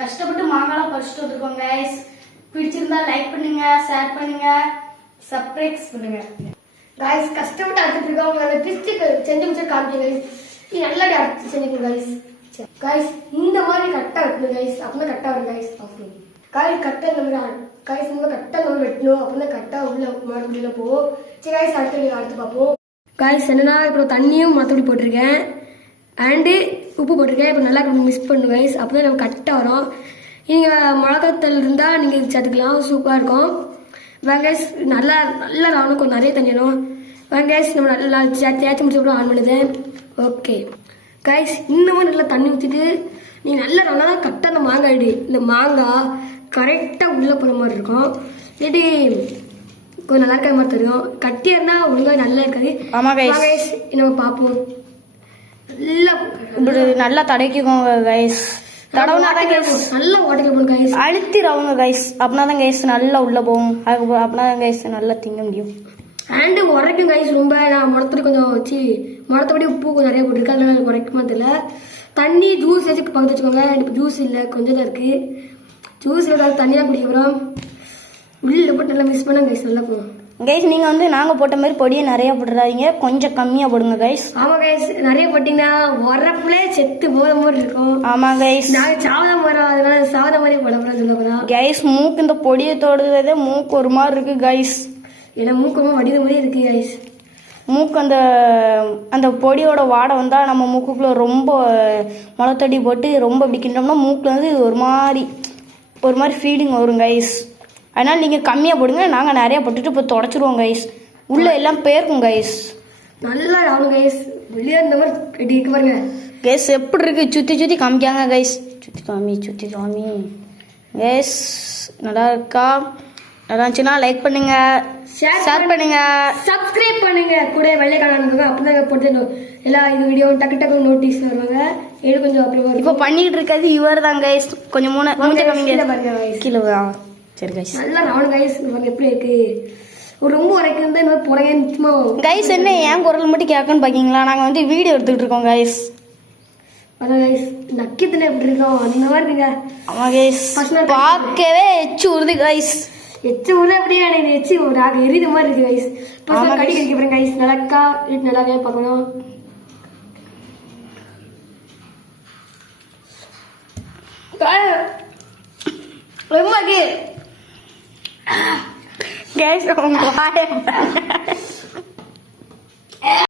கஷ்டப்பட்டு மாங்காலாம் பறிச்சுட்டு வந்திருக்கோம் கைஸ். பிடிச்சிருந்தா லைக் பண்ணுங்க, ஷேர் பண்ணுங்க, சப்ஸ்கிரைப் பண்ணுங்க கைஸ். கஷ்டப்பட்டு அறுத்துட்டு இருக்கோம். உங்களை பிரிச்சு செஞ்சு முடிச்சு காமிக்க கைஸ். நீ நல்லா அறுத்து செஞ்சுக்கணும் கைஸ். கைஸ் இந்த மாதிரி கரெக்டா வெட்டணும் கைஸ். அப்படின்னா கரெக்டா வரும் கைஸ். கைஸ் கரெக்டா இந்த மாதிரி கைஸ் இந்த கரெக்டா நம்ம வெட்டணும். அப்படின்னா கரெக்டா உள்ள மறுபடியில போவோம். சரி கைஸ் அடுத்து பார்ப்போம். கைஸ் என்னன்னா இப்போ தண்ணியும் மற்றபடி போட்டிருக்கேன் அண்டு உப்பு போட்டிருக்கேன். இப்போ நல்லா மிக்ஸ் பண்ணு கைஸ். அப்போ தான் நம்ம கரெக்டாக வரும். நீங்கள் மிளகாத்தல் இருந்தால் நீங்கள் இது சேர்த்துக்கலாம், சூப்பராக இருக்கும். வெங்காய்ஸ் நல்லா நல்லா ராவணும், கொஞ்சம் நிறைய தண்ணி வேணும். வெங்காய்ஸ் நம்ம நல்லா தேய்ச்சி முடிச்சப்பறம் ஆன் பண்ணுது. ஓகே கைஸ் இந்த மாதிரி நல்லா தண்ணி ஊற்றிட்டு நீங்கள் நல்லா ராவனா தான் கரெக்டாக அந்த மாங்காய் இந்த மாங்காய் கரெக்டாக உள்ளே போகிற மாதிரி இருக்கும். இது கொஞ்சம் நல்லா இருக்க மாதிரி தெரியும். கட்டியாக இருந்தால் ஒழுங்காக நல்லா இருக்காது. ஆமாம் கைஸ் நம்ம பார்ப்போம். நல்லா நல்லா தடக்கிக்கோங்க கைஸ். தடவுனாதான் கைஸ் நல்லா உடைக்க கைஸ். அழுத்தி ரவுங்க கைஸ். அப்படின்னா கைஸ் நல்லா உள்ள போகும். அப்படின்னா கைஸ் நல்லா திங்க முடியும். அண்டு உரைக்கும் கைஸ். ரொம்ப நான் முடத்தடி கொஞ்சம் வச்சு முடத்தபடி உப்பு கொஞ்சம் நிறைய போட்டிருக்கேன். அதனால உரைக்குமா தெரியல. தண்ணி ஜூஸ் வச்சு பக்கத்து வச்சுக்கோங்க. இப்போ ஜூஸ் இல்லை, கொஞ்சம் தான் இருக்கு. ஜூஸ் ஏதாவது தண்ணியாக குடிக்கிறோம். உள்ள போட்டு நல்லா மிக்ஸ் பண்ண கைஸ் நல்லா போகும் கைஸ். நீங்க வந்து நாங்க போட்ட மாதிரி பொடியை நிறைய போட்டுறாதீங்க, கொஞ்சம் கம்மியா போடுங்க கைஸ். ஆமா கைஸ் நிறைய போட்டீங்கன்னா வரப்புல செத்து போற மாதிரி இருக்கும். ஆமா கைஸ் நாங்க சாவதம் போறோம், அதனால சாவத மாதிரி போட சொல்ல போறோம் கைஸ். மூக்கு இந்த பொடியை தொடுறதே மூக்கு ஒரு மாதிரி இருக்கு கைஸ். ஏன்னா மூக்கமா வடித மாதிரி இருக்கு கைஸ். மூக்கு அந்த அந்த பொடியோட வாடை வந்தா நம்ம மூக்குக்குள்ள ரொம்ப முளத்தடி போட்டு ரொம்ப இப்படி கிண்டோம்னா மூக்குல வந்து ஒரு மாதிரி ஃபீலிங் வரும் கைஸ். அதனால நீங்க கம்மியா போடுங்க, நாங்க நிறைய போட்டுட்டு இப்போ தொடச்சிருவோம் கைஸ். உள்ள எல்லாம் பேருக்கும் கைஸ். நல்லா ஆகணும் கைஸ். வெளியே இந்த மாதிரி கட்டி இருக்கு பாருங்க கைஸ். எப்படி இருக்கு சுத்தி காமிக்காங்க கைஸ். சுத்தி காமி கைஸ். நல்லா இருக்கா? நல்லா இருந்துச்சுன்னா லைக் பண்ணுங்க, ஷேர் பண்ணுங்க, சப்ஸ்கிரைப் பண்ணுங்க. கூட வெள்ளைக்கான அப்பதான் போட்டு எல்லா இது வீடியோ டக்கு நோட்டீஸ் வருவாங்க. இது கொஞ்சம் அப்படி இப்போ பண்ணிட்டு இருக்கிறது இவர் தான் கைஸ். கொஞ்சம் மூஞ்ச கம்மிங்க கீழே. சரி கைஸ் நல்லா ராவணும் கைஸ். எப்படி இருக்கு? ஒரு ரொம்ப உரைக்கும் தான் இன்னும் புறைய நிச்சயமா கைஸ். என்ன ஏன் குரல் மட்டும் கேட்கணும்னு பாக்கீங்களா? நாங்க வந்து வீடியோ எடுத்துக்கிட்டு இருக்கோம் கைஸ். அதான் கைஸ் நக்கியத்துல எப்படி இருக்கோம் அந்த மாதிரி இருக்குங்க. ஆமா கைஸ் பார்க்கவே எச்சு உறுதி கைஸ். எச்சு உள்ள அப்படியே எனக்கு எச்சு ஒரு எரித மாதிரி இருக்கு கைஸ். கடி கடிக்க போறேன் கைஸ். நல்லாக்கா வீட்டு நல்லாவே பார்க்கணும். ரொம்ப கைஸ்